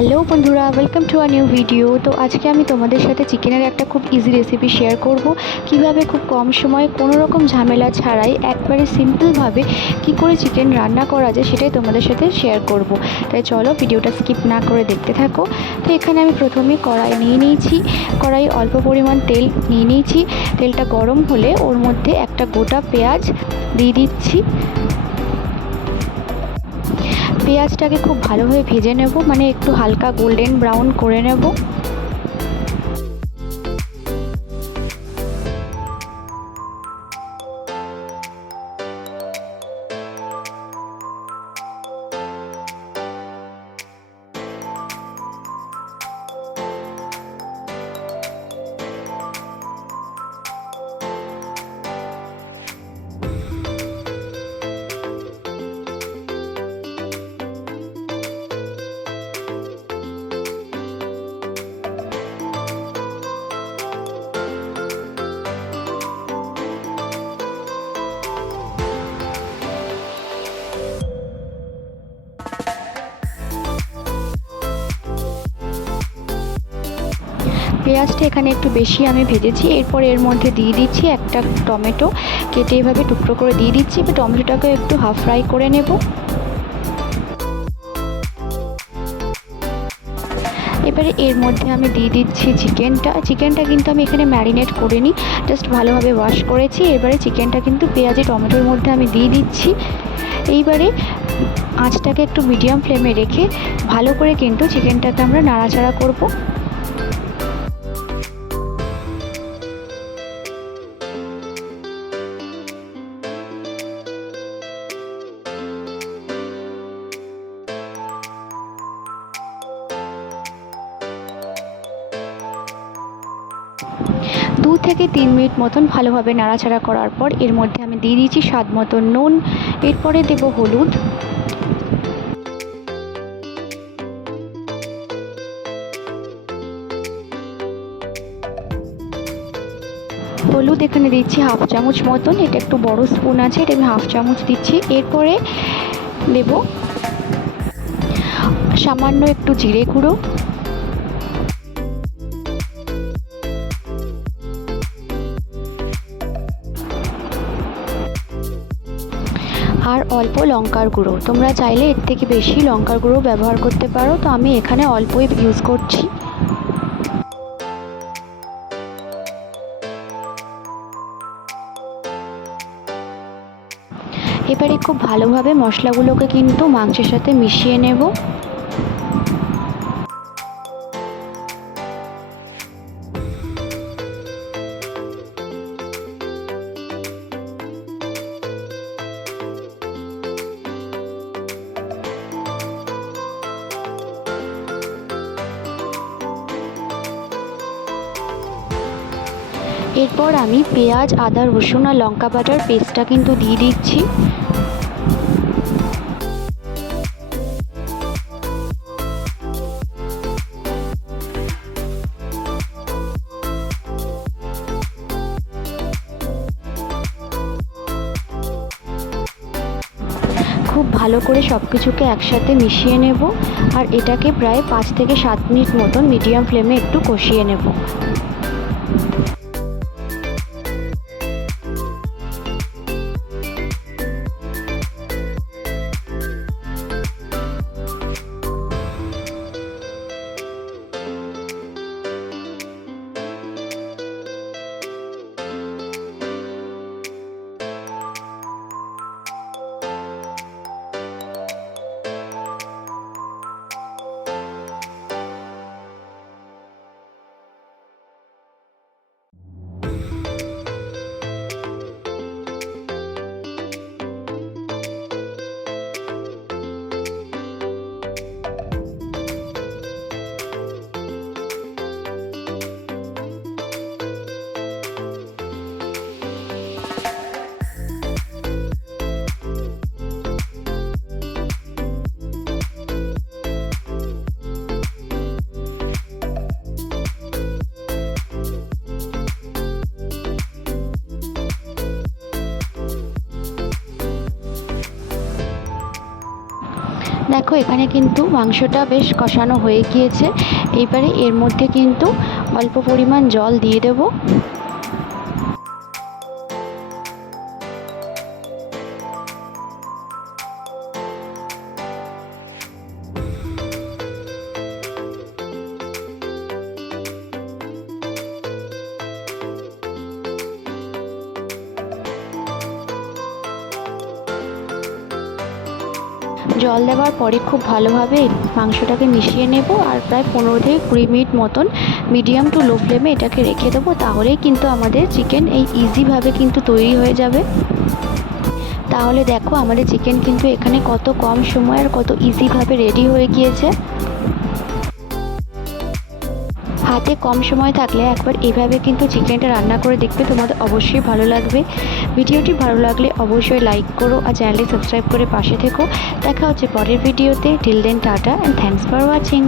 Hello বন্ধুরা, welcome to a new video. তো আজকে আমি তোমাদের সাথে চিকেনের একটা খুব ইজি রেসিপি শেয়ার করব, কিভাবে খুব কম সময়ে কোনো রকম ঝামেলা ছাড়াই একবারে সিম্পলভাবে কি করে চিকেন রান্না করা যায় সেটাই তোমাদের সাথে শেয়ার করব। তাই চলো ভিডিওটা স্কিপ না করে দেখতে থাকো। তো এখানে আমি প্রথমে কড়াই নিয়ে নিয়েছি, কড়াই অল্প পরিমাণ তেল নিয়ে নিয়েছি। তেলটা গরম হলে ওর মধ্যে একটা গোটা পেঁয়াজ দিয়ে দিচ্ছি। পেঁয়াজটাকে খুব ভালোভাবে ভেজে নেব, মানে একটু হালকা গোল্ডেন ব্রাউন করে নেব। পেঁয়াজটা এখানে একটু বেশি আমি ভেজেছি। এরপর এর মধ্যে দিয়ে দিচ্ছি একটা টমেটো, কেটে এভাবে টুকরো করে দিয়ে দিচ্ছি। এবার টমেটোটাকে একটু হাফ ফ্রাই করে নেব। এবারে এর মধ্যে আমি দিয়ে দিচ্ছি চিকেনটা কিন্তু আমি এখানে ম্যারিনেট করে নিই, জাস্ট ভালোভাবে ওয়াশ করেছি। এবারে চিকেনটা কিন্তু পেঁয়াজে টমেটোর মধ্যে আমি দিয়ে দিচ্ছি। এইবারে আঁচটাকে একটু মিডিয়াম ফ্লেমে রেখে ভালো করে কিন্তু চিকেনটাকে আমরা নাড়াচাড়া করব। 2 থেকে 3 মিনিট মতন ভালোভাবে নাড়াচাড়া করার পর এর মধ্যে আমি দিয়ে দিয়েছি স্বাদ মতো নুন। এরপরে দেব হলুদ, হলুদ এখানে দিচ্ছি হাফ চামচ মতন, এটা একটু বড় স্পুন আছে, এটা আমি হাফ চামচ দিচ্ছি। এরপরে দেব সামান্য একটু জিরে গুঁড়ো, আর অল্প লঙ্কার গুঁড়ো। তোমরা চাইলে এর থেকে বেশি লঙ্কার গুঁড়ো ব্যবহার করতে পারো, তো আমি এখানে অল্পই ইউজ করছি। এবারে খুব ভালোভাবে মশলাগুলোকে কিন্তু মাংসের সাথে মিশিয়ে নেব। এরপর আমি পেঁয়াজ, আদা, রসুন আর লঙ্কা বাটার পেস্টটা কিন্তু দিয়ে দিচ্ছি। খুব ভালো করে সব কিছুকে একসাথে মিশিয়ে নেব, আর এটাকে প্রায় 5 থেকে 7 মিনিট মতন মিডিয়াম ফ্লেমে একটু কষিয়ে নেব। দেখো এখানে কিন্তু মাংসটা বেশ কষানো হয়ে গিয়েছে। এইবারে এর মধ্যে কিন্তু অল্প পরিমাণ জল দিয়ে দেবো। জল দেওয়ার পরে খুব ভালোভাবে মাংসটাকে মিশিয়ে নেব আর প্রায় 15 থেকে 20 মিনিট মতন মিডিয়াম টু লো ফ্লেমে এটাকে রেখে দেবো। তাহলেই কিন্তু আমাদের চিকেন এই ইজিভাবে কিন্তু তৈরি হয়ে যাবে। তাহলে দেখো আমাদের চিকেন কিন্তু এখানে কত কম সময় আর কত ইজিভাবে রেডি হয়ে গিয়েছে। হাতে কম সময় থাকলে একবার এভাবে কিন্তু চিকেনটা রান্না করে দেখবে, তোমাদের অবশ্যই ভালো লাগবে। ভিডিওটি ভালো লাগলে অবশ্যই লাইক করো আর চ্যানেলটি সাবস্ক্রাইব করে পাশে থেকো। দেখা হচ্ছে পরের ভিডিওতে। Till then tata and thanks for watching.